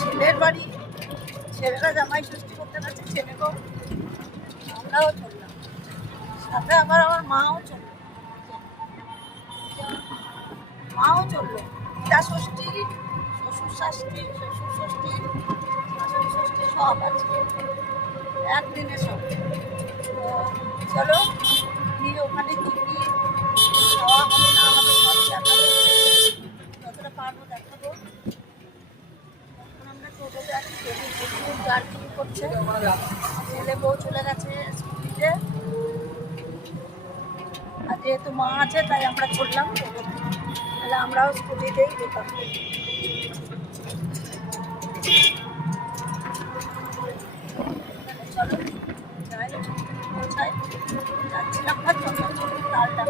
ছেলের বাড়ি, ছেলেরা জামাই ষষ্ঠী করতে গেছে, ছেলেকেও আমরাও চললাম, সাথে আবার আমার মাও চললো, পিতা ষষ্ঠী, শ্বশুর ষষ্ঠী, শাশুড়ি ষষ্ঠী সব আছে একদিনে সব। চলো গিয়ে ওখানে কি কি খাওয়া হবে না হবে সব দেখাবো, যতটা পারবো দেখাবো। এখন আমরা টোটোতে আছি, টোটো প্রচুর গাড়ি করছে, ছেলে বউ চলে গেছে স্কুটিতে, আর যেহেতু মা আছে তাই আমরা চললাম টোটোতে, তাহলে আমরাও স্কুটিতেই যেতাম। চলো যাই, কোথায় যাচ্ছিলাম না, চলো তালটা